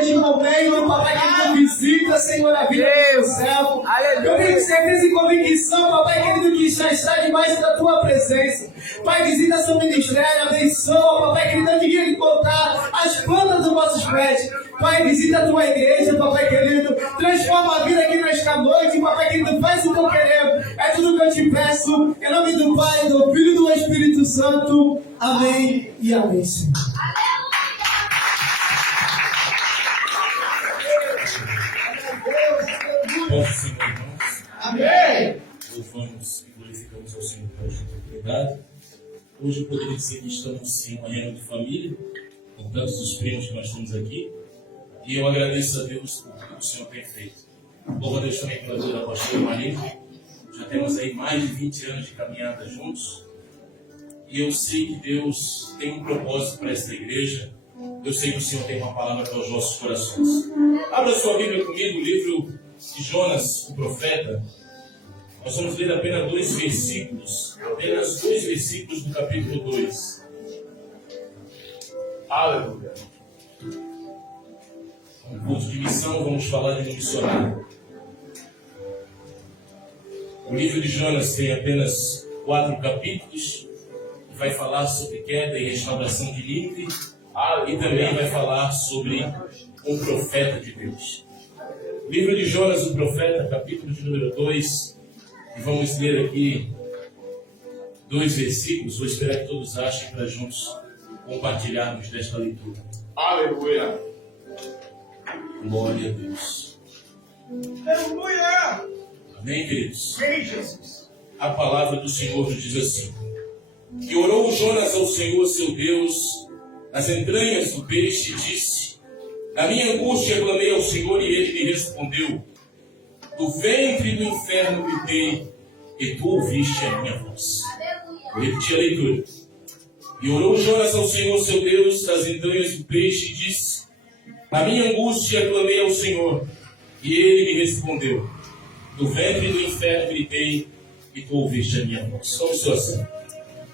neste momento, papai, querido, visita, Senhor, a vida do céu. Eu tenho certeza e convicção, papai, querido, que já está debaixo da tua presença. Pai, visita seu ministério, abençoa, papai, querido, adquira e botar as plantas dos nossos pés. Pai, visita a tua igreja, papai querido. Transforma a vida aqui nesta noite, papai querido. Faz o que eu quero. É tudo que eu te peço. Em nome do Pai, do Filho e do Espírito Santo. Amém e amém, Senhor. Posso, Senhor, irmãos? Amém. Louvamos e glorificamos ao Senhor pela sua oportunidade. Hoje eu poderia dizer que estamos em uma reunião de família, com tantos os primos que nós estamos aqui. E eu agradeço a Deus por tudo que o Senhor tem feito. Louvo a Deus também pela vida da pastora Maria. Já temos aí mais de 20 anos de caminhada juntos. E eu sei que Deus tem um propósito para esta igreja. Eu sei que o Senhor tem uma palavra para os nossos corações. Abra sua Bíblia comigo, o livro de Jonas, o profeta. Nós vamos ler apenas dois versículos do capítulo 2. Aleluia. Um culto de missão, vamos falar de um missionário. O livro de Jonas tem apenas 4 capítulos. Vai falar sobre queda e restauração de Nínive. E também vai falar sobre um profeta de Deus. O livro de Jonas, o profeta, capítulo de número 2. E vamos ler aqui 2 versículos. Vou esperar que todos achem para juntos compartilharmos desta leitura. Aleluia! Glória a Deus. Aleluia. Amém, queridos? Amém, Jesus. A palavra do Senhor nos diz assim: que orou Jonas ao Senhor seu Deus nas entranhas do peixe e disse: na minha angústia clamei ao Senhor e ele me respondeu. Do ventre do inferno gritei e tu ouviste a minha voz. Vou repetir a leitura. E orou Jonas ao Senhor seu Deus nas entranhas do peixe e disse: na minha angústia clamei ao Senhor, e ele me respondeu. Do ventre do inferno gritei, e tu ouviste a minha voz. Vamos só assim.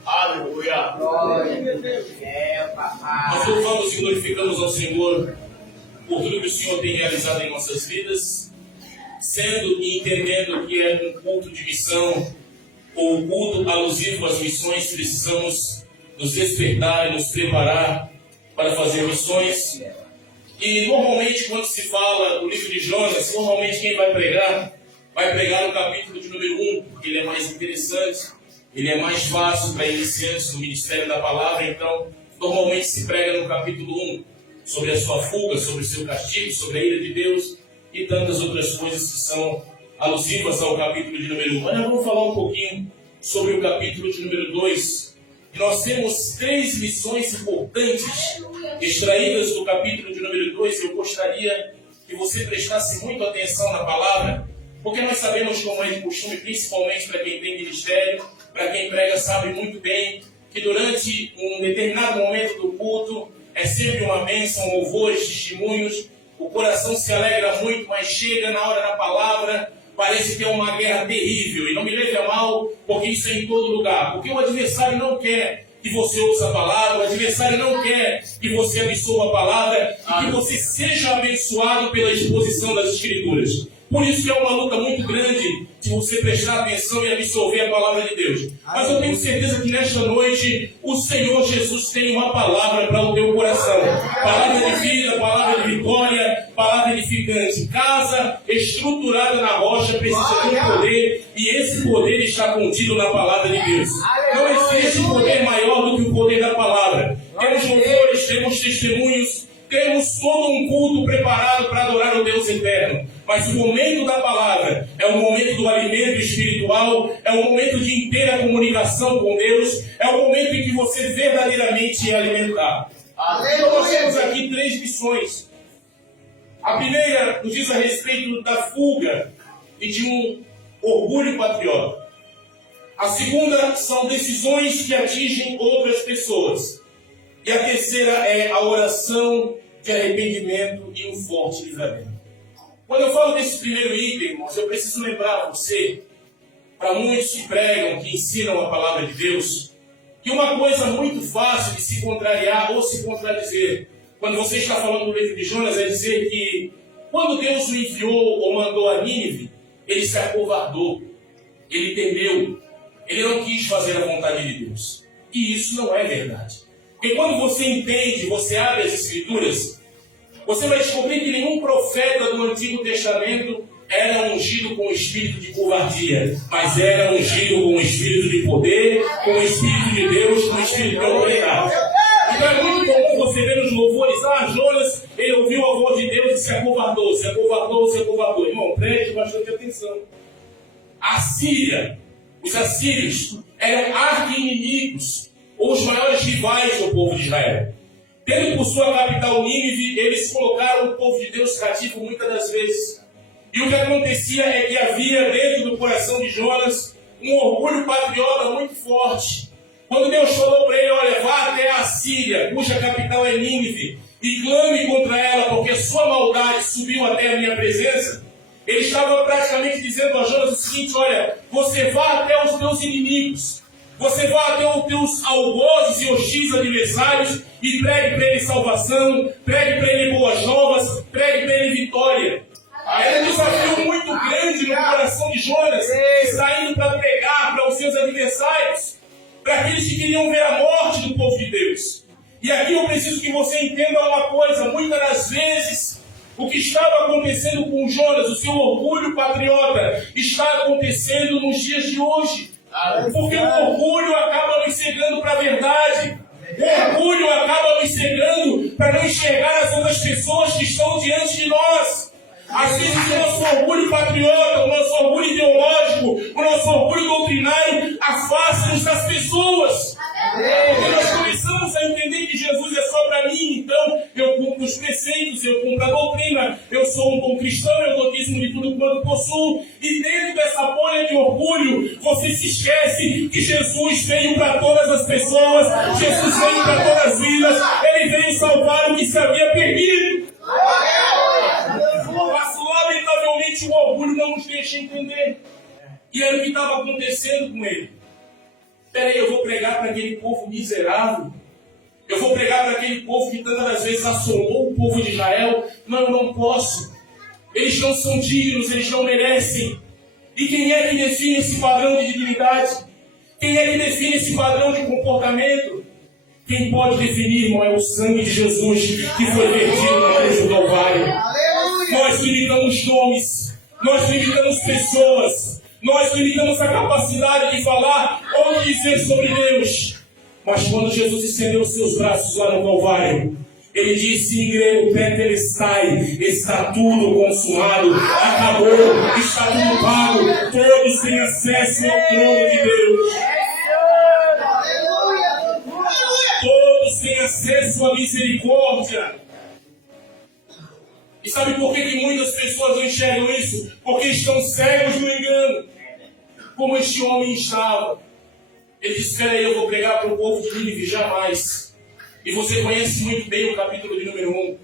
Aleluia! Glória a Deus. Papai. Nós louvamos e glorificamos ao Senhor por tudo que o Senhor tem realizado em nossas vidas, sendo e entendendo que é um culto de missão, ou um culto alusivo às missões, precisamos nos despertar e nos preparar para fazer missões. E normalmente quando se fala do livro de Jonas, normalmente quem vai pregar no capítulo de número 1, porque ele é mais interessante, ele é mais fácil para iniciantes do ministério da palavra. Então normalmente se prega no capítulo 1 sobre a sua fuga, sobre o seu castigo, sobre a ira de Deus e tantas outras coisas que são alusivas ao capítulo de número 1. Mas nós vamos falar um pouquinho sobre o capítulo de número 2. E nós temos 3 lições importantes extraídas do capítulo de número 2. Eu gostaria que você prestasse muito atenção na palavra, porque nós sabemos, como é de costume, principalmente para quem tem ministério, para quem prega, sabe muito bem que durante um determinado momento do culto é sempre uma bênção, louvores, testemunhos, o coração se alegra muito, mas chega na hora da palavra, parece que é uma guerra terrível. E não me leve a mal, porque isso é em todo lugar. Porque o adversário não quer que você ouça a palavra, o adversário não quer que você abençoe a palavra e que você seja abençoado pela exposição das Escrituras. Por isso que é uma luta muito grande de você prestar atenção e absorver a palavra de Deus. Mas eu tenho certeza que nesta noite o Senhor Jesus tem uma palavra para o teu coração. Palavra de vida, palavra de vitória, palavra edificante. Casa estruturada na rocha precisa ter poder, e esse poder está contido na palavra de Deus. Não existe poder maior do que o poder da palavra. Temos louvores, temos testemunhos, temos todo um culto preparado para adorar o Deus eterno. Mas o momento da palavra é o momento do alimento espiritual, é o momento de inteira comunicação com Deus, é o momento em que você verdadeiramente é alimentado. Então nós temos aqui 3 lições. A primeira nos diz a respeito da fuga e de um orgulho patriota. A segunda são decisões que atingem outras pessoas. E a terceira é a oração de arrependimento e um forte livramento. Quando eu falo desse primeiro item, irmãos, eu preciso lembrar a você, para muitos que pregam, que ensinam a palavra de Deus, que uma coisa muito fácil de se contrariar ou se contradizer quando você está falando do livro de Jonas, é dizer que quando Deus o enviou ou mandou a Nínive, ele se acovardou, ele temeu, ele não quis fazer a vontade de Deus. E isso não é verdade. Porque quando você entende, você abre as Escrituras, você vai descobrir que nenhum profeta do Antigo Testamento era ungido com o espírito de covardia, mas era ungido com o espírito de poder, com o espírito de Deus, com o espírito de autoridade. Então é muito comum você ver nos louvores, Jonas, ele ouviu a voz de Deus e se acovardou, se acovardou, se acovardou. Irmão, preste bastante atenção. A Síria, os assírios, eram arqui-inimigos, ou os maiores rivais do povo de Israel. Tendo por sua capital Nínive, eles colocaram o povo de Deus cativo muitas das vezes. E o que acontecia é que havia dentro do coração de Jonas um orgulho patriota muito forte. Quando Deus falou para ele, olha, vá até a Síria, cuja capital é Nínive, e clame contra ela, porque a sua maldade subiu até a minha presença, ele estava praticamente dizendo a Jonas o seguinte, olha, você vá até os teus inimigos, você vá até os teus algozes e hostis adversários e pregue para ele salvação, pregue para ele boas novas, pregue para ele vitória. Era um desafio muito grande no coração de Jonas, saindo para pregar para os seus adversários, para aqueles que queriam ver a morte do povo de Deus. E aqui eu preciso que você entenda uma coisa, muitas das vezes, o que estava acontecendo com Jonas, o seu orgulho patriota, está acontecendo nos dias de hoje. Porque o orgulho acaba nos cegando para a verdade. O orgulho acaba nos cegando para não enxergar as outras pessoas que estão diante de nós. Às vezes o nosso orgulho patriota, o nosso orgulho ideológico, o nosso orgulho doutrinário afasta-nos das pessoas. Porque nós começamos a entender que Jesus é só para mim, então eu cumpro os preceitos, eu cumpro a doutrina, eu sou um bom cristão, eu dou dízimo de tudo quanto possuo. E dentro dessa bolha de orgulho, você se esquece que Jesus veio para todas as pessoas, Jesus veio para todas as vidas, Ele veio salvar o que se havia perdido. Mas lamentavelmente o orgulho não nos deixa entender. E era o que estava acontecendo com ele. Peraí, eu vou pregar para aquele povo miserável. Eu vou pregar para aquele povo que tantas vezes assolou o povo de Israel. Não, eu não posso. Eles não são dignos, eles não merecem. E quem é que define esse padrão de dignidade? Quem é que define esse padrão de comportamento? Quem pode definir, irmão, é o sangue de Jesus que foi vertido na cruz do Calvário. Nós limitamos nomes, nós limitamos pessoas, nós limitamos a capacidade de falar ou de dizer sobre Deus. Mas quando Jesus estendeu os seus braços lá no Calvário, Ele disse em grego, tetelestai, está tudo consumado, acabou, está tudo pago, todos têm acesso ao trono de Deus. Todos têm acesso à misericórdia. E sabe por que muitas pessoas não enxergam isso? Porque estão cegos no engano. Como este homem estava. Ele disse, espera aí, eu vou pregar para o povo de Nínive, jamais. E você conhece muito bem o capítulo de número 1.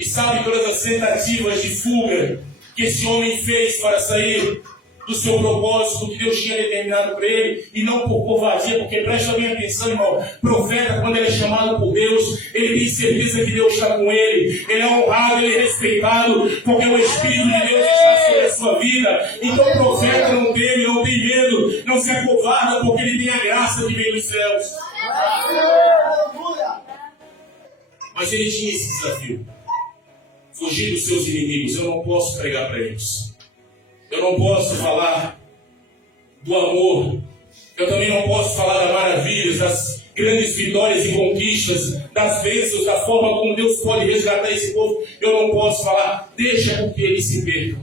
E sabe todas as tentativas de fuga que esse homem fez para sair do seu propósito que Deus tinha determinado para ele, e não por covardia, porque presta bem atenção, irmão, profeta, quando ele é chamado por Deus, ele tem certeza que Deus está com ele, ele é honrado, ele é respeitado, porque o Espírito de Deus está sobre a sua vida. Então o profeta não teme, não tem medo, não se acovarda, porque ele tem a graça que vem dos céus. Mas ele tinha esse desafio, fugir dos seus inimigos. Eu não posso pregar para eles, eu não posso falar do amor, eu também não posso falar das maravilhas, das grandes vitórias e conquistas, das bênçãos, da forma como Deus pode resgatar esse povo. Eu não posso falar, deixa com que eles se percam.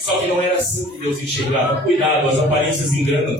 Só que não era assim que Deus enxergava. Cuidado, as aparências enganam.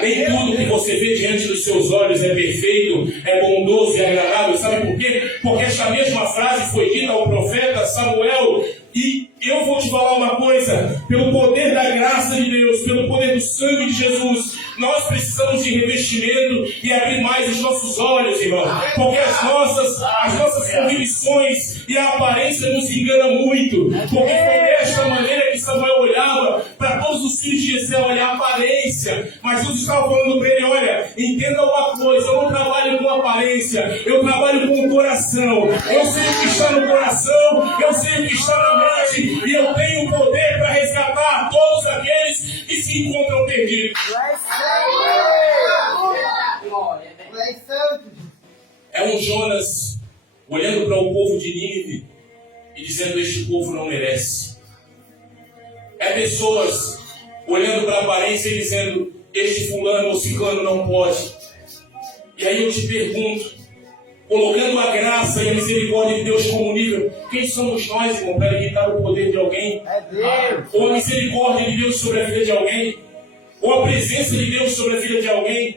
Nem tudo que você vê diante dos seus olhos é perfeito, é bondoso e agradável. Sabe por quê? Porque esta mesma frase foi dita ao profeta Samuel. E eu vou te falar uma coisa, pelo poder da graça de Deus, pelo poder do sangue de Jesus, nós precisamos de revestimento e abrir mais os nossos olhos, irmão. Porque as nossas convicções e a aparência nos enganam muito. Porque foi desta maneira que Samuel olhava para todos os filhos de Jessé, olha, a aparência. Mas Deus estava falando para ele, olha, entenda uma coisa, eu não trabalho com aparência, eu trabalho com o coração. Eu sei o que está no coração, eu sei o que está na mente, e eu tenho o poder para resgatar todos aqueles que se encontram perdidos. É um Jonas olhando para o povo de Nínive e dizendo, este povo não merece. É pessoas olhando para a aparência e dizendo, este fulano ou ciclano não pode. E aí eu te pergunto, colocando a graça e a misericórdia de Deus como nível, quem somos nós, irmão, para limitar o poder de alguém? É Deus. Ou a misericórdia de Deus sobre a vida de alguém? Ou a presença de Deus sobre a vida de alguém?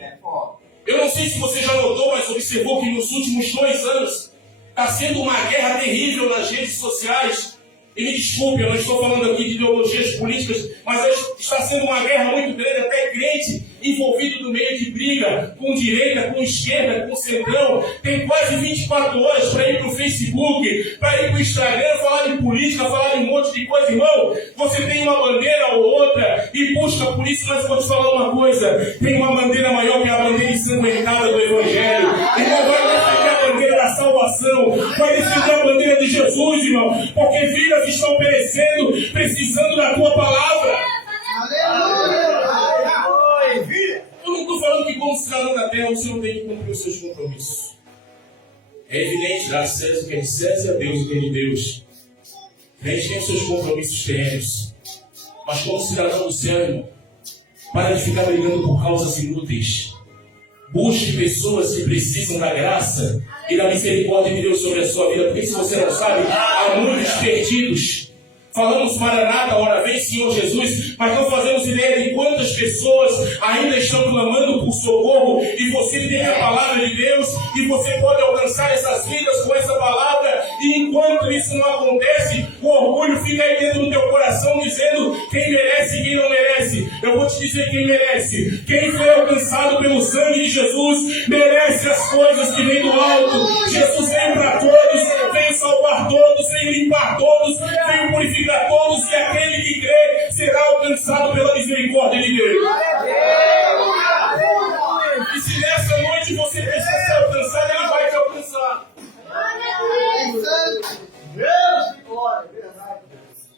Eu não sei se você já notou, mas observou que nos últimos 2 anos está sendo uma guerra terrível nas redes sociais. E me desculpe, eu não estou falando aqui de ideologias políticas, mas está sendo uma guerra muito grande, até crente envolvido no meio de briga, com direita, com esquerda, com centrão. Tem quase 24 horas para ir para o Facebook, para ir para o Instagram, falar de política, falar de um monte de coisa. Irmão, você tem uma bandeira ou outra e busca por isso, mas eu vou te falar uma coisa. Tem uma bandeira maior que a bandeira ensanguentada do Evangelho. Irmão, vai defender a bandeira da salvação, vai defender a bandeira de Jesus, irmão, porque vidas estão perecendo, precisando da tua palavra. Aleluia. Eu não estou falando que como cidadão da terra você não tem que cumprir os seus compromissos. É evidente, dar a César o que é de César e a Deus o que é de Deus. A gente tem os seus compromissos terrenos. Mas como cidadão do céu, irmão, para de ficar brigando por causas inúteis. Busque pessoas que precisam da graça e da misericórdia de Deus sobre a sua vida. Porque se você não sabe, há muitos perdidos. Falamos Maranata, ora vem Senhor Jesus, mas não fazemos ideia de quantas pessoas ainda estão clamando por socorro, e você tem a palavra de Deus, e você pode alcançar essas vidas com essa palavra, e enquanto isso não acontece, o orgulho fica aí dentro do teu coração, dizendo quem merece e quem não merece. Eu vou te dizer quem merece. Quem foi alcançado pelo sangue de Jesus, merece as coisas que vêm do alto. Jesus veio para todos, veio salvar todos, veio limpar todos, veio purificar todos, e aquele que crê será alcançado pela misericórdia de Deus. E se nessa noite você precisa ser alcançado, Ele vai te alcançar.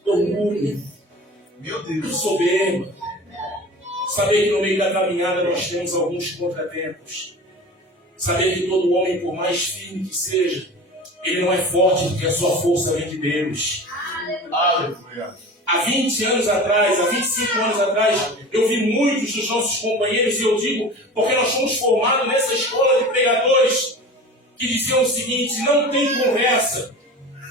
Orgulho, Meu Deus. soberba, saber que no meio da caminhada nós temos alguns contratempos, saber que todo homem, por mais firme que seja, ele não é forte porque a sua força vem de Deus. Aleluia. Há 20 anos atrás, há 25 anos atrás, eu vi muitos dos nossos companheiros, e eu digo porque nós fomos formados nessa escola de pregadores, que diziam o seguinte: não tem conversa,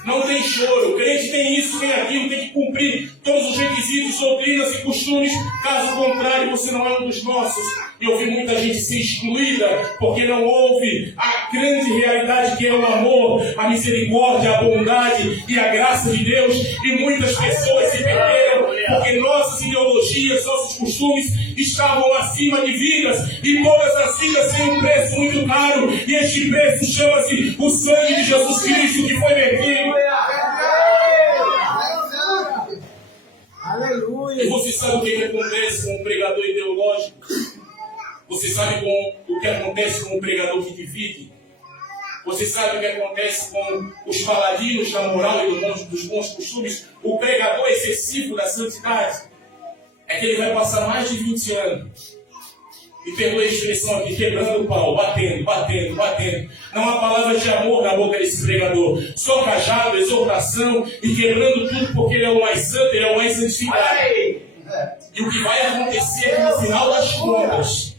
não tem choro, o crente tem isso, tem aquilo, tem que cumprir todos os requisitos, doutrinas e costumes, caso contrário você não é um dos nossos. E eu vi muita gente ser excluída porque não houve a grande realidade que é o amor, a misericórdia, a bondade e a graça de Deus. E muitas pessoas se perderam porque nossas ideologias, nossos costumes estavam acima de vidas, e todas as vidas têm um preço muito caro, e este preço chama-se o sangue de Jesus Cristo que foi vertido. Aleluia. E você sabe o que acontece com um pregador ideológico? Você sabe o que acontece com um pregador que divide? Você sabe o que acontece com os paladinos da moral e dos bons costumes? O pregador excessivo da santidade é que ele vai passar mais de 20 anos, e perdoa a expressão aqui, quebrando o pau, batendo. Não há palavras de amor na boca desse pregador, só cajado, exortação e quebrando tudo, porque ele é o mais santo, ele é o mais santificado. E o que vai acontecer é que no final das contas,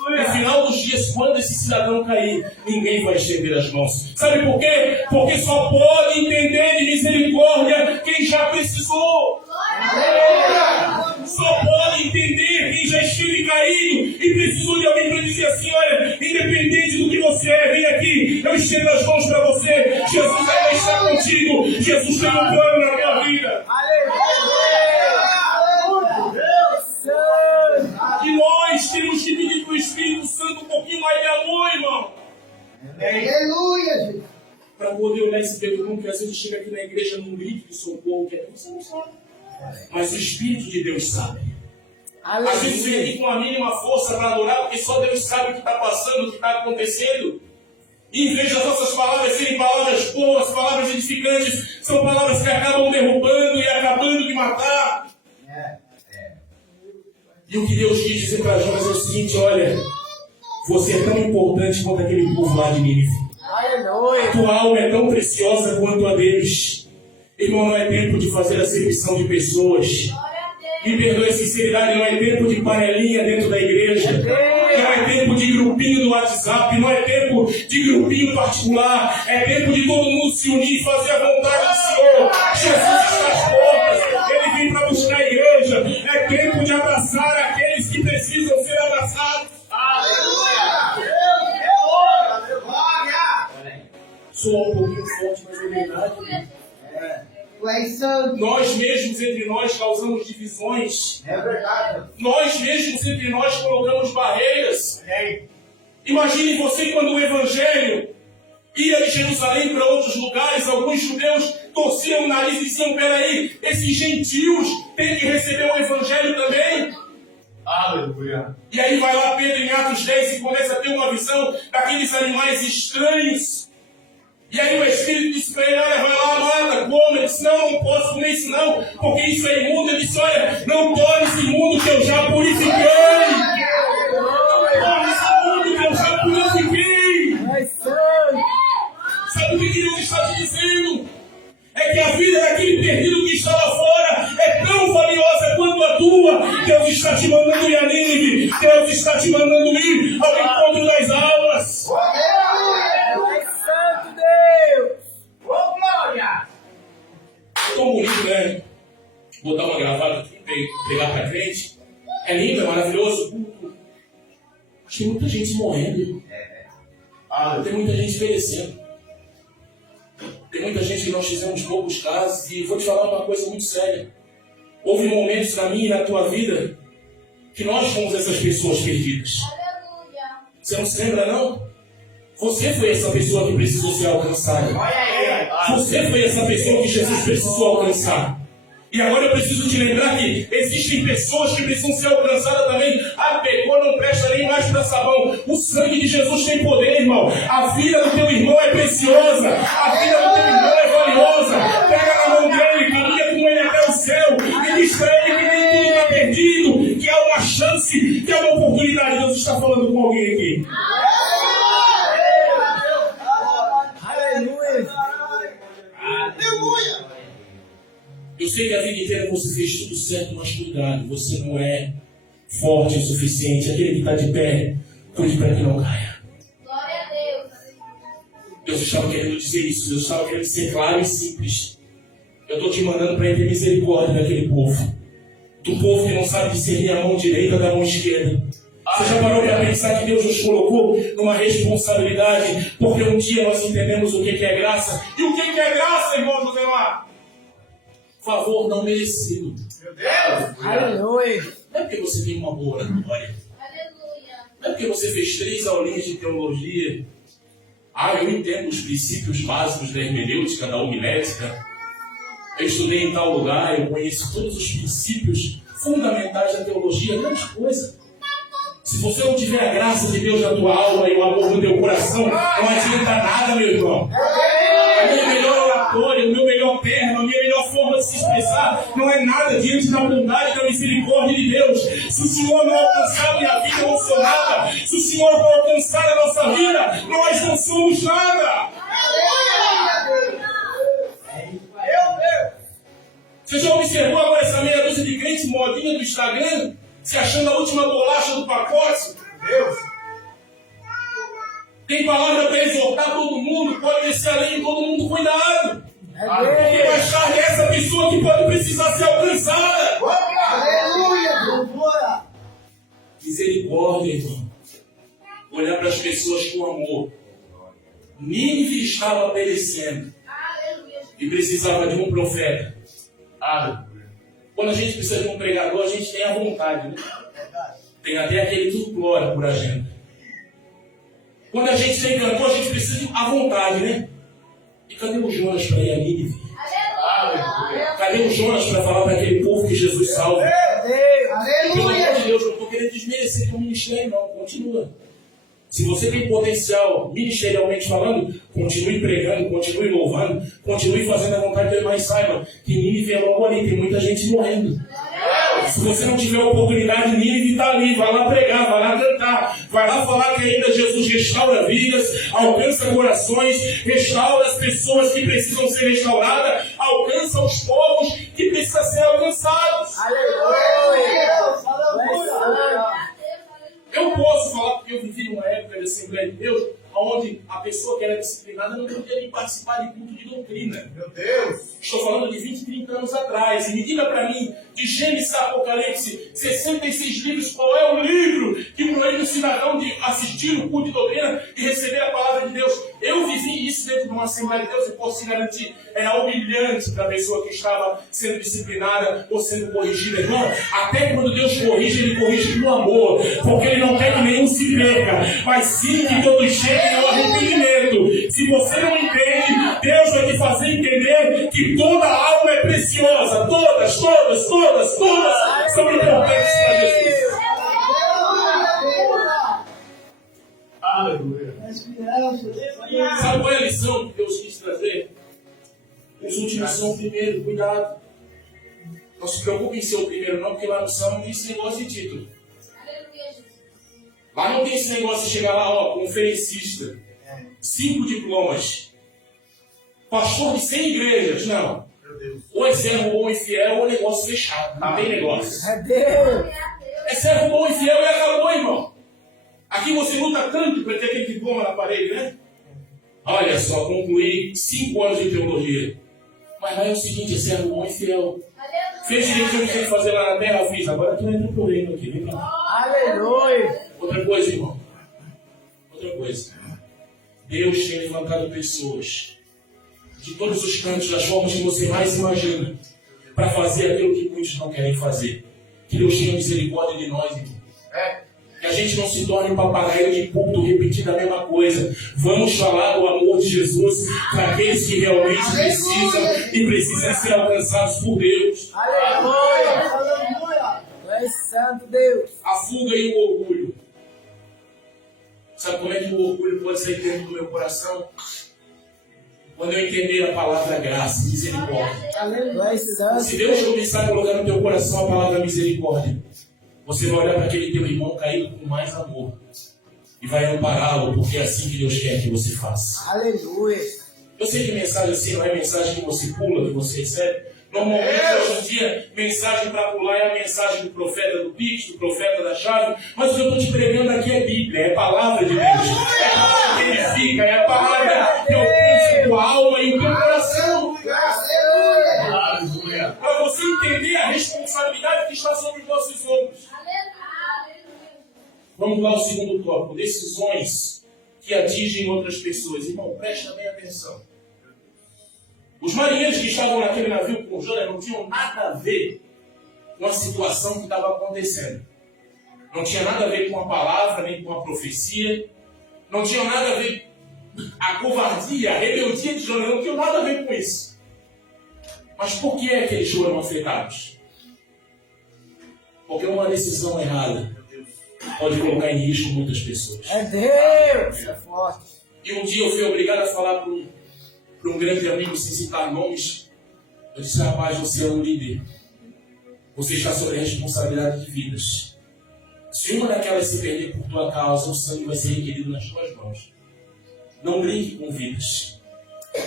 no final dos dias, quando esse cidadão cair, ninguém vai estender as mãos. Sabe por quê? Porque só pode entender de misericórdia quem já precisou. Só pode entender quem já esteve caído e precisou de alguém para dizer assim: olha, independente do que você é, vem aqui, eu estendo as mãos para você. Jesus ainda está contigo. Jesus tem um plano na tua vida. E nós temos que pedir para o Espírito Santo um pouquinho mais de amor, irmão. Aleluia. Para poder olhar esse perdão, que às vezes chega aqui na igreja num grito de socorro, que você não sabe. Mas o Espírito de Deus sabe. Às vezes vem aqui com a mínima força para adorar, porque só Deus sabe o que está passando, o que está acontecendo. E em vez das nossas palavras serem palavras boas, palavras edificantes, são palavras que acabam derrubando e acabando de matar. E o que Deus quis dizer para Jonas é o seguinte: olha, você é tão importante quanto aquele povo lá de Nínive. A tua alma é tão preciosa quanto a deles. Irmão, não é tempo de fazer acepção de pessoas. Me perdoe a sinceridade, não é tempo de panelinha dentro da igreja. Não é tempo de grupinho no WhatsApp. Não é tempo de grupinho particular. É tempo de todo mundo se unir e fazer a vontade do Senhor. Jesus está às portas. Ele vem para buscar a igreja. É tempo de abraçar aqueles que precisam ser abraçados. Soa um pouquinho forte, mas é verdade. Nós mesmos entre nós causamos divisões. É verdade. Nós mesmos entre nós colocamos barreiras. Imagine você quando o Evangelho ia de Jerusalém para outros lugares, alguns judeus torciam o nariz e diziam: peraí, esses gentios têm que receber o Evangelho também? Aleluia. E aí vai lá Pedro em Atos 10 e começa a ter uma visão daqueles animais estranhos. E aí o Espírito disse para ele: olha, vai lá, mata, come. Ele disse: não posso comer isso não, porque isso é imundo. Ele disse: olha, não torne-se imundo que eu já purifiquei. Torne-se imundo que eu já purifiquei. Sabe o que Deus está te dizendo? É que a vida daquele perdido que está lá fora é tão valiosa quanto a tua. Deus está te mandando ir a Nínive. Deus está te mandando ir ao encontro das almas. Tão bonito, né? Botar uma gravata aqui, pegar pra frente. É lindo, é maravilhoso. Mas tem muita gente morrendo. Tem muita gente perecendo. Tem muita gente que nós fizemos poucos casos. E vou te falar uma coisa muito séria. Houve momentos na minha e na tua vida que nós fomos essas pessoas perdidas. Você não se lembra, não? Você foi essa pessoa que precisou ser alcançada. Você foi essa pessoa que Jesus precisou alcançar. E agora eu preciso te lembrar que existem pessoas que precisam ser alcançadas também. A pecou, não presta nem mais para sabão. O sangue de Jesus tem poder, irmão. A vida do teu irmão é preciosa. A vida do teu irmão é valiosa. Pega na mão dele, caminha com ele até o céu. E diz para ele que nem tudo está perdido. Que há uma chance, que há uma oportunidade. Deus está falando com alguém aqui. Eu sei que a vida inteira você fez tudo certo, mas cuidado, você não é forte o suficiente. Aquele que está de pé, cuide para que não caia. Glória a Deus. Deus estava querendo dizer isso, Deus estava querendo ser claro e simples. Eu estou te mandando para ter misericórdia daquele povo. Do povo que não sabe discernir a mão direita da mão esquerda. Você já parou para pensar que Deus nos colocou numa responsabilidade? Porque um dia nós entendemos o que é graça. E o que é graça, irmão Josemar? Favor não merecido. Meu Deus! Aleluia. Não é porque você tem uma boa oratória. Aleluia. Não é porque você fez 3 aulinhas de teologia. Eu entendo os princípios básicos da hermenêutica, da homilética. Eu estudei em tal lugar, eu conheço todos os princípios fundamentais da teologia. Grande coisa. Se você não tiver a graça de Deus na tua alma e o amor no teu coração, não adianta nada, meu irmão. A minha melhor oratória, o meu melhor termo, a minha melhor forma de se expressar não é nada diante da bondade e da misericórdia de Deus. Se o Senhor não alcançar a minha vida, eu não sou nada. Se o Senhor não alcançar a nossa vida, nós não somos nada. Você já observou agora essa meia dúzia de crentes modinha do Instagram? Se achando a última bolacha do pacote? Deus! Tem palavra para exortar todo mundo, pode descer além, todo mundo cuidado. Porque mais tarde é essa pessoa que pode precisar ser alcançada. Aleluia! Misericórdia, irmão. Olhar para as pessoas com amor. Nínive estava perecendo e precisava de um profeta. Quando a gente precisa de um pregador, a gente tem a vontade, né? Tem até aquele que implora por agenda. Quando a gente tem cantor, a gente precisa de a vontade, né? E cadê o Jonas para ir a Nínive? Cadê o Jonas para falar para aquele povo que Jesus salva? Pelo amor de Deus, eu não estou querendo desmerecer teu ministério, não. Continua. Se você tem potencial, ministerialmente falando, continue pregando, continue louvando, continue fazendo a vontade de Deus, mas saiba que Nínive é logo ali, tem muita gente morrendo. Se você não tiver oportunidade, Nínive está ali, vai lá pregar, vai lá cantar, vai lá falar que ainda Jesus restaura vidas, alcança corações, restaura as pessoas que precisam ser restauradas, alcança os povos que precisam ser alcançados. Eu posso falar porque eu vivi numa época de Assembleia de Deus, onde a pessoa que era disciplinada não podia nem participar de culto de doutrina. Meu Deus! Estou falando de 20, 30 anos atrás. E me diga para mim, de Gênesis a Apocalipse, 66 livros, qual é o livro que proíbe o cidadão de assistir o culto de doutrina e receber a palavra de Deus? Eu vivi isso dentro de uma Assembleia de Deus e posso te garantir, era humilhante para a pessoa que estava sendo disciplinada ou sendo corrigida. Irmão, até quando Deus corrige, Ele corrige com amor, porque Ele não quer que nenhum se perca, mas sim que todos cheguem ao arrependimento. Se você não entende, Deus vai te fazer entender que toda alma é preciosa. Todas são importantes para Jesus. Aleluia! Sabe qual é a lição que Deus quis trazer? Os últimos são o primeiro, cuidado. Não se preocupe em ser o primeiro, não, porque lá no céu não tem esse negócio de título. Lá não tem esse negócio de chegar lá, ó, conferencista, 5 diplomas, pastor de 100 igrejas, não. Ou é servo bom e fiel, ou é negócio fechado, não tem negócio. É servo bom e fiel e acabou, irmão. Aqui você luta tanto para ter aquele diploma na parede, né? Olha só, concluí 5 anos de teologia. Mas lá é o seguinte, é servo bom e fiel. Fez direito que eu tinha que fazer lá na terra, eu fiz. Agora tu entra pro reino aqui, vem cá. Aleluia! Outra coisa, irmão. Outra coisa. Deus tem levantado pessoas de todos os cantos, das formas que você mais imagina, para fazer aquilo que muitos não querem fazer. Que Deus tenha misericórdia de nós, irmão. Que a gente não se torne um papagaio de culto repetindo a mesma coisa. Vamos falar do amor de Jesus para aqueles que realmente precisam e precisam ser alcançados por Deus. Aleluia! Aleluia! Tu és santo Deus! A fuga e o orgulho. Sabe como é que o orgulho pode sair dentro do meu coração? Quando eu entender a palavra graça, misericórdia. Aleluia! Se Deus começar a colocar no teu coração a palavra misericórdia, você vai olhar para aquele teu irmão caído com mais amor e vai ampará-lo, porque é assim que Deus quer que você faça. Aleluia! Eu sei que mensagem assim não é mensagem que você pula, que você recebe. Normalmente, hoje em dia, mensagem para pular é a mensagem do profeta do Pix, do profeta da chave. Mas o que eu estou te pregando aqui é Bíblia, é a palavra de Deus. É a palavra que edifica, é a palavra que alcança a tua alma e o teu coração. Para você entender a responsabilidade que está sobre os nossos ombros. Vamos lá ao segundo tópico, decisões que atingem outras pessoas. Irmão, presta bem atenção. Os marinheiros que estavam naquele navio com Jonas não tinham nada a ver com a situação que estava acontecendo. Não tinha nada a ver com a palavra, nem com a profecia. Não tinha nada a ver com a covardia, a rebeldia de Jonas. Não tinha nada a ver com isso. Mas por que é que eles foram afetados? Porque uma decisão errada pode colocar em risco muitas pessoas. É Deus! É forte! E um dia eu fui obrigado a falar para um grande amigo, sem citar nomes. Eu disse: rapaz, você é um líder. Você está sob a responsabilidade de vidas. Se uma daquelas se perder por tua causa, o sangue vai ser requerido nas tuas mãos. Não brinque com vidas.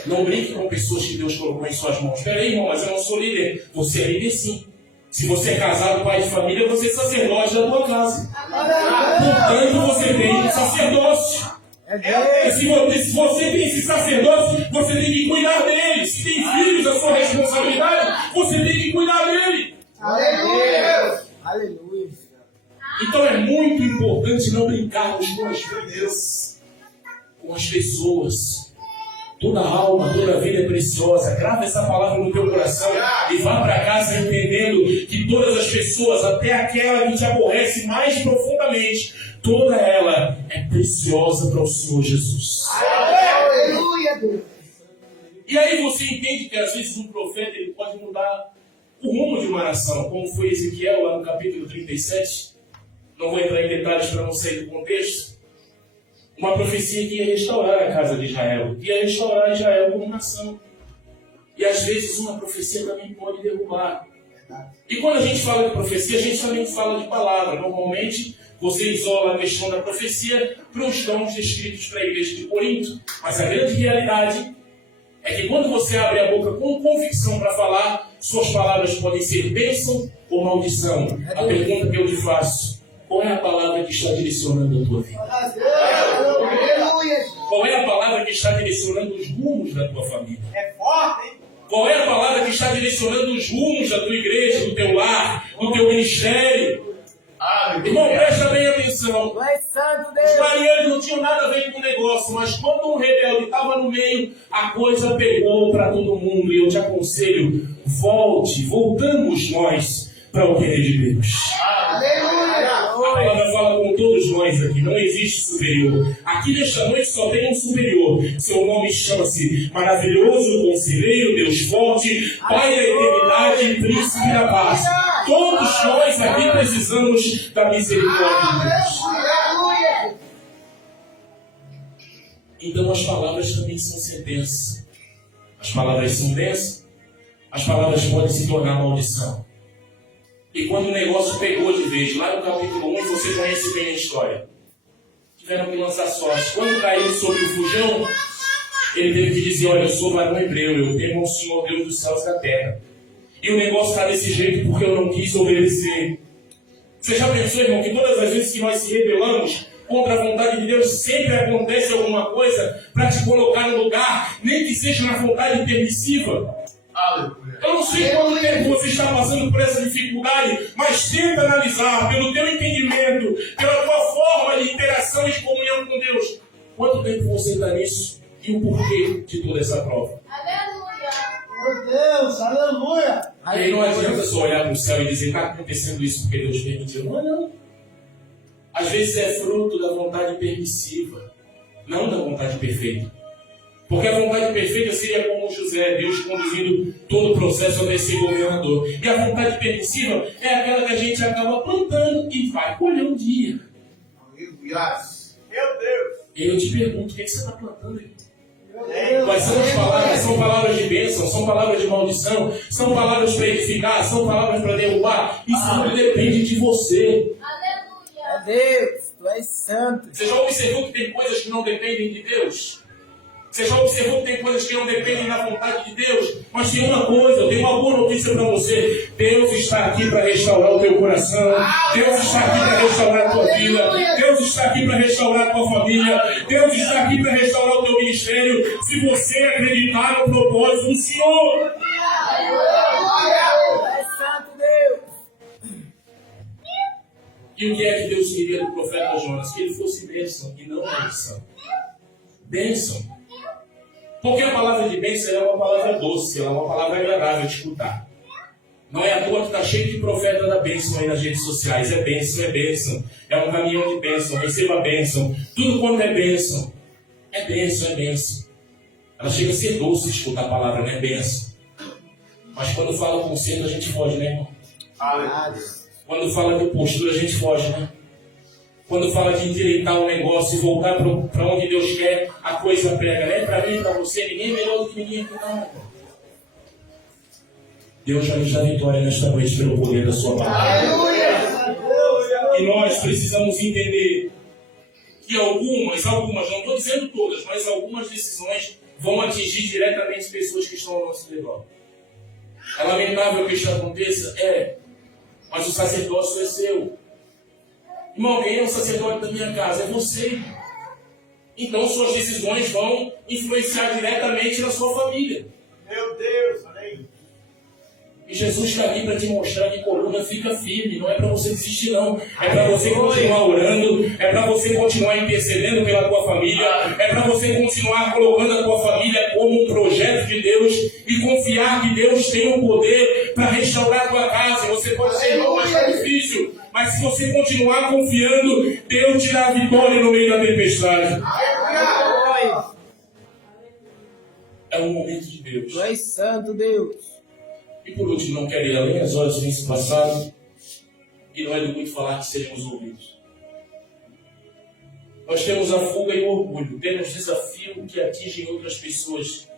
Não brinque com pessoas que Deus colocou em suas mãos. Espera aí, irmão, mas eu não sou líder. Você é líder sim. Se você é casado, pai de família, você é sacerdote da tua casa. Portanto, você tem um sacerdócio. Se você tem esse sacerdócio, você tem que cuidar dele. Se tem filhos, a sua responsabilidade, você tem que cuidar dele. Aleluia! Aleluia! Então é muito importante não brincarmos com as vidas, com as pessoas. Toda alma, toda vida é preciosa. Grava essa palavra no teu coração e vá para casa entendendo que todas as pessoas, até aquela que te aborrece mais profundamente, toda ela é preciosa para o Senhor Jesus. Aleluia, Deus! E aí você entende que às vezes um profeta ele pode mudar o rumo de uma nação, como foi Ezequiel lá no capítulo 37. Não vou entrar em detalhes para não sair do contexto. Uma profecia que ia restaurar a casa de Israel, ia restaurar Israel como nação. E às vezes uma profecia também pode derrubar. E quando a gente fala de profecia, a gente também fala de palavra. Normalmente, você isola a questão da profecia para os dons descritos para a igreja de Corinto. Mas a grande realidade é que quando você abre a boca com convicção para falar, suas palavras podem ser bênção ou maldição. A pergunta que eu te faço: qual é a palavra que está direcionando a tua vida? Qual é a palavra que está direcionando os rumos da tua família? É forte, hein? Qual é a palavra que está direcionando os rumos da tua igreja, do teu lar, do teu ministério? Irmão, presta bem atenção. Tu és santo, Os Deus. marianos não tinham nada a ver com o negócio, mas quando um rebelde estava no meio, a coisa pegou para todo mundo. E eu te aconselho, voltamos nós para o reino de Deus. A palavra fala com todos nós aqui, não existe superior. Aqui nesta noite só tem um superior. Seu nome chama-se Maravilhoso Conselheiro, Deus Forte, Pai da Eternidade e Príncipe da Paz. Todos nós aqui precisamos da misericórdia de Deus. Então as palavras também são sentença. As palavras são bênção, as palavras podem se tornar maldição. E quando o negócio pegou de vez, lá no capítulo 1, você conhece bem a história. Tiveram que lançar sorte. Quando caiu sobre o fujão, ele teve que dizer: olha, eu sou varão hebreu, eu temo ao Senhor Deus dos céus e da terra. E o negócio está desse jeito porque eu não quis obedecer. Você já pensou, irmão, que todas as vezes que nós se rebelamos contra a vontade de Deus, sempre acontece alguma coisa para te colocar no lugar, nem que seja na vontade permissiva? Eu não sei quanto tempo você está passando por essa dificuldade, mas tenta analisar pelo teu entendimento, pela tua forma de interação e de comunhão com Deus. Quanto tempo você está nisso e o porquê de toda essa prova? Meu Deus, aleluia. E aí não adianta só olhar para o céu e dizer: está acontecendo isso porque Deus permitiu. Não é não. Às vezes é fruto da vontade permissiva, não da vontade perfeita. Porque a vontade perfeita seria como José, Deus conduzindo todo o processo até ser governador. E a vontade permissiva é aquela que a gente acaba plantando e vai colher um dia. Meu Deus. E eu te pergunto: o que você está plantando aí? Quais são as palavras? São palavras de bênção, são palavras de maldição, são palavras para edificar, são palavras para derrubar. Isso tudo depende de você. Meu Deus, tu és santo. Você já observou que tem coisas que não dependem de Deus? Você já observou que tem coisas que não dependem da vontade de Deus? Mas tem uma coisa, eu tenho uma boa notícia para você. Deus está aqui para restaurar o teu coração. Deus está aqui para restaurar a tua vida. Deus está aqui para restaurar a tua família. Deus está aqui para restaurar o teu ministério. Se você acreditar no propósito do Senhor. Tu és santo, Deus. E o que é que Deus queria do profeta Jonas? Que ele fosse bênção e não maldição. Bênção. Porque a palavra de bênção é uma palavra doce, ela é uma palavra agradável de escutar. Não é à toa que está cheio de profeta da bênção aí nas redes sociais. É bênção, é bênção. É um caminhão de bênção, receba bênção. Tudo quanto é bênção. É bênção, é bênção. Ela chega a ser doce de escutar a palavra, não é bênção. Mas quando fala conselho, a gente foge, né, irmão? Quando fala de postura, a gente foge, né? Quando fala de endireitar o negócio e voltar para onde Deus quer, a coisa pega, né? Para mim, para você, ninguém é melhor do que ninguém aqui, não. Deus vai nos dar vitória nesta noite pelo poder da sua palavra. E nós precisamos entender que algumas, não estou dizendo todas, mas algumas decisões vão atingir diretamente pessoas que estão ao nosso redor. É lamentável que isso aconteça? É. Mas o sacerdócio é seu. Irmão, quem é o sacerdote da minha casa? É você. Então suas decisões vão influenciar diretamente na sua família. Meu Deus, olha aí. E Jesus está ali para te mostrar que coluna fica firme. Não é para você desistir, não. É para você continuar orando. É para você continuar intercedendo pela tua família. É para você continuar colocando a tua família como um projeto de Deus e confiar que Deus tem o poder para restaurar a tua casa. Você pode ser, irmão, mas é difícil. Mas se você continuar confiando, Deus te dá a vitória no meio da tempestade. É um momento de Deus. Tu és santo, Deus. E por último, não quero ir além, as horas têm se passado, e não é do muito falar que seremos ouvidos. Nós temos a fuga e o orgulho, temos desafio que atingem outras pessoas,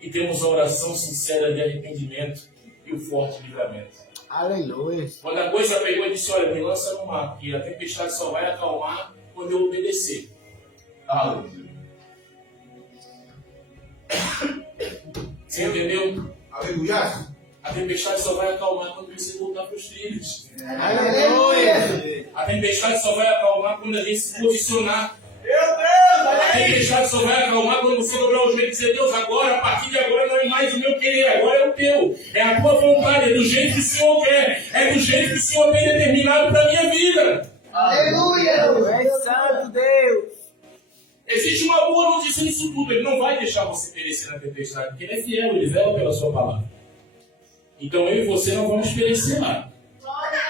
e temos a oração sincera de arrependimento e o forte livramento. Aleluia. Quando a coisa pegou e disse, olha, me lança no mar, porque a tempestade só vai acalmar quando eu obedecer. Aleluia. Você entendeu? Aleluia. A tempestade só vai acalmar quando você voltar para os trilhos. Aleluia. A tempestade só vai acalmar quando a gente se posicionar. A tempestade só vai acalmar quando você dobrar o joelho e dizer, Deus, agora, a partir de agora, não é mais o meu querer, agora é o teu. É a tua vontade, é do jeito que o Senhor quer, é do jeito que o Senhor tem determinado para a minha vida. Aleluia. Tu és santo, Deus. Existe uma boa notícia nisso tudo. Ele não vai deixar você perecer na tempestade, porque Ele é fiel, Ele vela pela sua palavra. Então eu e você não vamos perecer lá.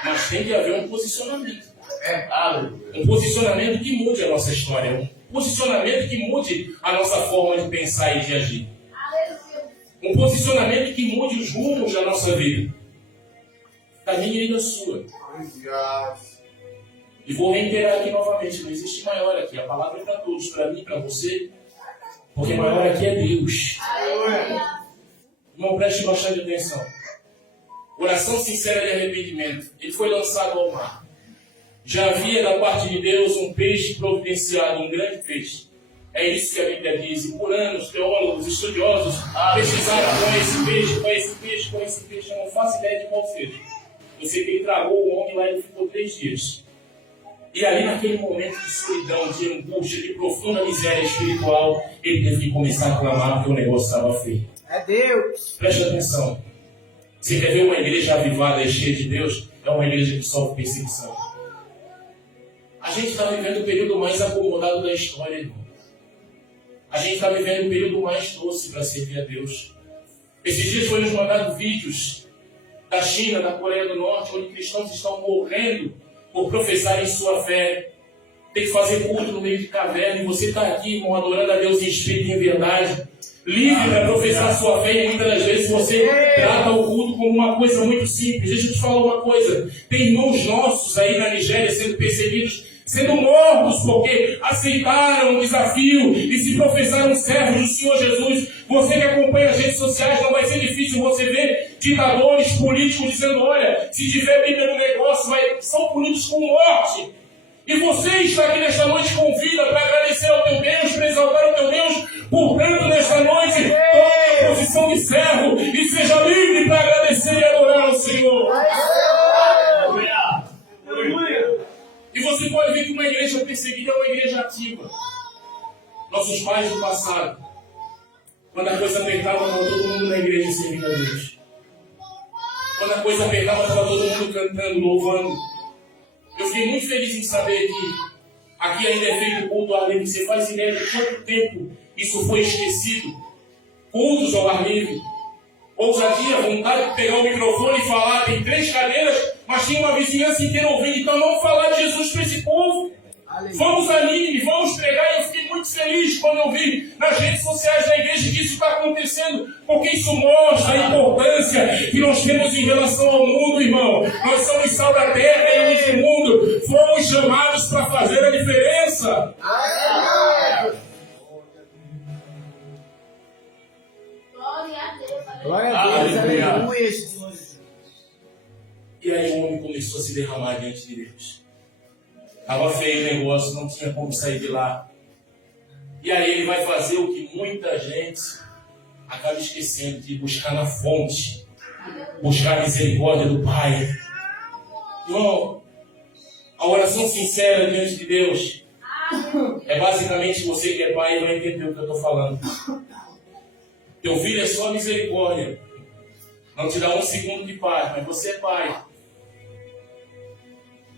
Mas tem que haver um posicionamento. Um posicionamento que mude a nossa história. Um posicionamento que mude a nossa forma de pensar e de agir. Um posicionamento que mude os rumos da nossa vida. Da minha e da sua. E vou reiterar aqui novamente, não existe maior aqui. A palavra é para todos, para mim, para você. Porque maior aqui é Deus. Irmão, preste bastante atenção. Oração sincera de arrependimento. Ele foi lançado ao mar. Já havia da parte de Deus um peixe providenciado, um grande peixe. É isso que a Bíblia diz. E por anos, teólogos, estudiosos pesquisaram com esse peixe. Eu não faço ideia de qual seja. Eu sei que ele tragou o homem lá e ele ficou 3 dias. E ali, naquele momento de solidão, de angústia, de profunda miséria espiritual, ele teve que começar a clamar porque o negócio estava feio. É Deus. Preste atenção. Você quer ver uma igreja avivada e cheia de Deus? É uma igreja que sofre perseguição. A gente está vivendo o período mais acomodado da história, irmão. A gente está vivendo o período mais doce para servir a Deus. Esses dias foi nos mandado vídeos da China, da Coreia do Norte, onde cristãos estão morrendo por professarem sua fé. Tem que fazer culto no meio de caverna, e você está aqui, irmão, adorando a Deus em espírito e em verdade, livre para professar sua fé, e muitas das vezes você trata o culto como uma coisa muito simples. Deixa eu te falar uma coisa, tem irmãos nossos aí na Nigéria sendo perseguidos, sendo mortos porque aceitaram o desafio e se professaram servos do Senhor Jesus. Você que acompanha as redes sociais, não vai ser difícil você ver ditadores políticos dizendo, olha, se tiver Bíblia no negócio, são punidos com morte. E você está aqui nesta noite com vida para agradecer ao teu Deus, para exaltar o teu Deus. Portanto, nesta noite, tome a posição de servo e seja livre para agradecer e adorar ao Senhor. E você pode ver que uma igreja perseguida é uma igreja ativa. Nossos pais do passado, quando a coisa apertava, estava todo mundo na igreja servindo a Deus. Quando a coisa apertava, estava todo mundo cantando, louvando. Eu fiquei muito feliz em saber que aqui ainda é feito culto ao ar livre. Você faz ideia de quanto tempo isso foi esquecido? Cultos ao ar livre. Ousadia, vontade de pegar o microfone e falar. Tem 3 cadeiras, mas tinha uma vizinhança inteira ouvindo. Então vamos falar de Jesus para esse povo. Vamos a Nínive, vamos pregar. E eu fiquei muito feliz quando eu vi nas redes sociais da igreja que isso está acontecendo, porque isso mostra a importância que nós temos em relação ao mundo, irmão. Nós somos sal da terra e luz do mundo. Fomos chamados para fazer a diferença. Glória a Deus. Aleluia. E aí o homem começou a se derramar diante de Deus. Estava feio o negócio, não tinha como sair de lá. E aí ele vai fazer o que muita gente acaba esquecendo, de buscar na fonte. Buscar a misericórdia do Pai. Irmão, a oração sincera diante de Deus é basicamente você que é pai e vai entender o que eu estou falando. Teu filho é só misericórdia. Não te dá 1 segundo de paz, mas você é pai.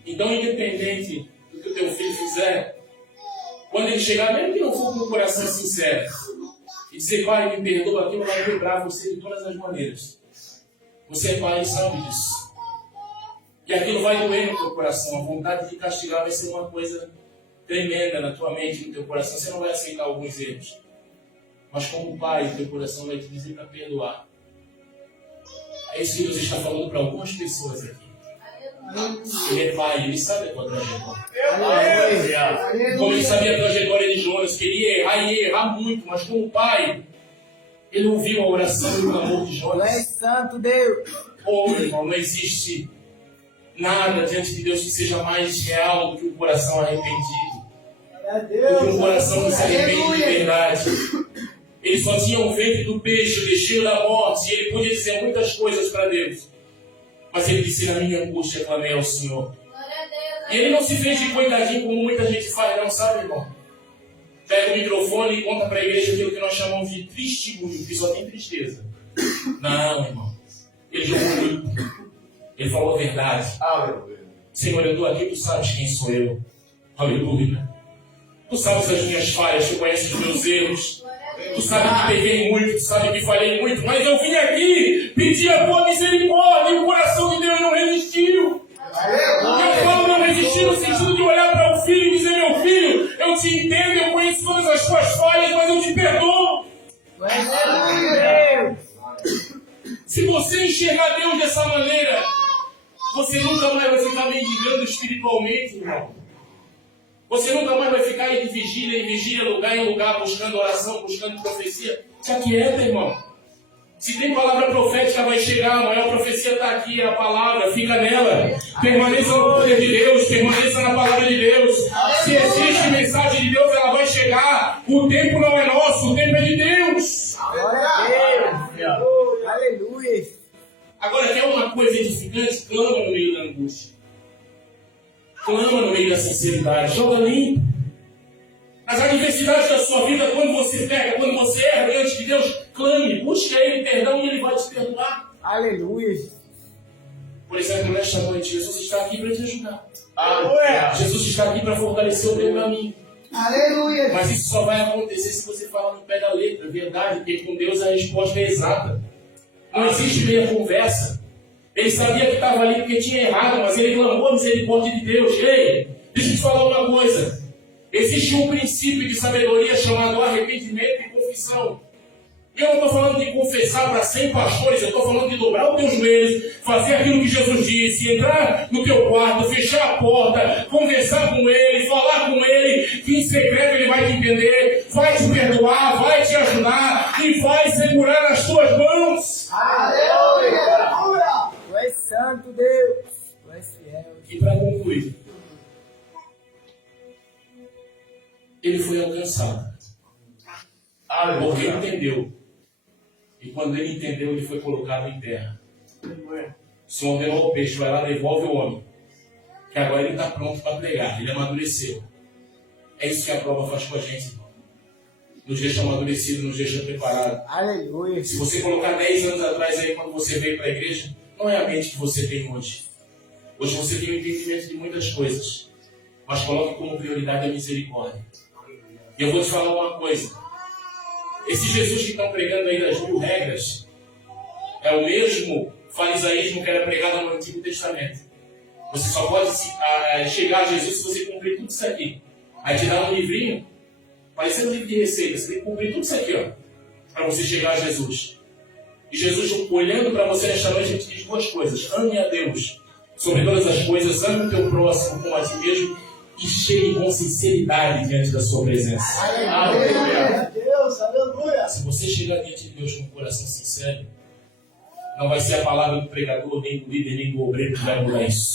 Então, independente do que o teu filho fizer, quando ele chegar, mesmo que não for com o coração sincero, e dizer, pai, me perdoa, aquilo vai quebrar você de todas as maneiras. Você é pai e sabe disso. E aquilo vai doer no teu coração. A vontade de castigar vai ser uma coisa tremenda na tua mente, no teu coração. Você não vai aceitar alguns erros. Mas como pai, o teu coração vai te dizer para perdoar. Aí É isso que Deus está falando para algumas pessoas aqui. Ele é pai, ele sabe a tua trajetória. Como ele sabia a trajetória de Jonas, queria errar e ia errar muito, mas como pai, ele ouviu a oração e o clamor de Jonas. Tu és santo, Deus. Oh, meu irmão, não existe nada diante de Deus que seja mais real do que um coração arrependido. Do que um coração que se arrepende de verdade. Ele só tinha o ventre do peixe, o destino da morte, e ele podia dizer muitas coisas para Deus. Mas ele disse: na minha angústia clamei ao Senhor. E ele não se fez de coitadinho como muita gente faz, não, sabe, irmão? Pega o microfone e conta para a igreja aquilo que nós chamamos de testemunho, que só tem tristeza. Não, irmão. Ele jogou muito. Ele falou a verdade. Senhor, eu estou aqui, tu sabes quem sou eu. Aleluia. Tu sabes as minhas falhas, tu conheces os meus erros. Tu sabe que peguei muito, tu sabe que falhei muito, mas eu vim aqui pedir a tua misericórdia e o coração de Deus não resistiu. Eu falo não resistir no sentido de olhar para o filho e dizer: meu filho, eu te entendo, eu conheço todas as tuas falhas, mas eu te perdoo. Se você enxergar Deus dessa maneira, você nunca mais vai ficar mendigando espiritualmente, irmão. Você nunca mais vai ficar em vigília, lugar em lugar, buscando oração, buscando profecia. Se aquieta, irmão. Se tem palavra profética, vai chegar. A maior profecia está aqui, é a palavra, fica nela. Permaneça no poder de Deus, permaneça na palavra de Deus. Se existe mensagem de Deus, ela vai chegar. O tempo não é nosso, o tempo é de Deus. Aleluia. Agora, quer uma coisa edificante? Clama no meio da angústia. Clama no meio da sinceridade. Joga limpo. As adversidades da sua vida, quando você pega, quando você erra diante de Deus, clame, busque a Ele perdão e Ele vai te perdoar. Aleluia. Por exemplo, nesta noite, Jesus está aqui para te ajudar. Jesus está aqui para fortalecer o teu caminho. Aleluia. Mas isso só vai acontecer se você falar no pé da letra, verdade, porque com Deus a resposta é exata. Não existe meia conversa. Ele sabia que estava ali porque tinha errado, mas ele clamou a misericórdia de Deus. Ei, deixa eu te falar uma coisa. Existe um princípio de sabedoria chamado arrependimento e confissão. E eu não estou falando de confessar para 100 pastores, eu estou falando de dobrar os teus joelhos, fazer aquilo que Jesus disse, entrar no teu quarto, fechar a porta, conversar com Ele, falar com Ele, que em secreto Ele vai te entender, vai te perdoar, vai te ajudar e vai segurar nas tuas mãos. Aleluia! Tu és santo, Deus. Tu és fiel. E para concluir, ele foi alcançado. Porque ele entendeu. E quando ele entendeu, ele foi colocado em terra. O Senhor ordenou ao peixe: vai lá, devolve o homem. Que agora ele está pronto para pregar. Ele amadureceu. É isso que a prova faz com a gente, irmão. Nos deixa amadurecido, nos deixa preparado. Aleluia. Se você colocar 10 anos atrás aí, quando você veio para a igreja, não é a mente que você tem hoje. Hoje você tem o entendimento de muitas coisas. Mas coloque como prioridade a misericórdia. E eu vou te falar uma coisa. Esse Jesus que estão pregando aí das 1000 regras é o mesmo farisaísmo que era pregado no Antigo Testamento. Você só pode chegar a Jesus se você cumprir tudo isso aqui. Aí te dá um livrinho, parecendo um livro de receitas. Você tem que cumprir tudo isso aqui, ó, para você chegar a Jesus. E Jesus, olhando para você nesta noite, ele te diz duas coisas: ame a Deus sobre todas as coisas, ame o teu próximo como a ti mesmo, e chegue com sinceridade diante da sua presença. Aleluia. Deus, aleluia. Se você chegar diante de Deus com um coração sincero, não vai ser a palavra do pregador, nem do líder, nem do obreiro que vai mudar isso.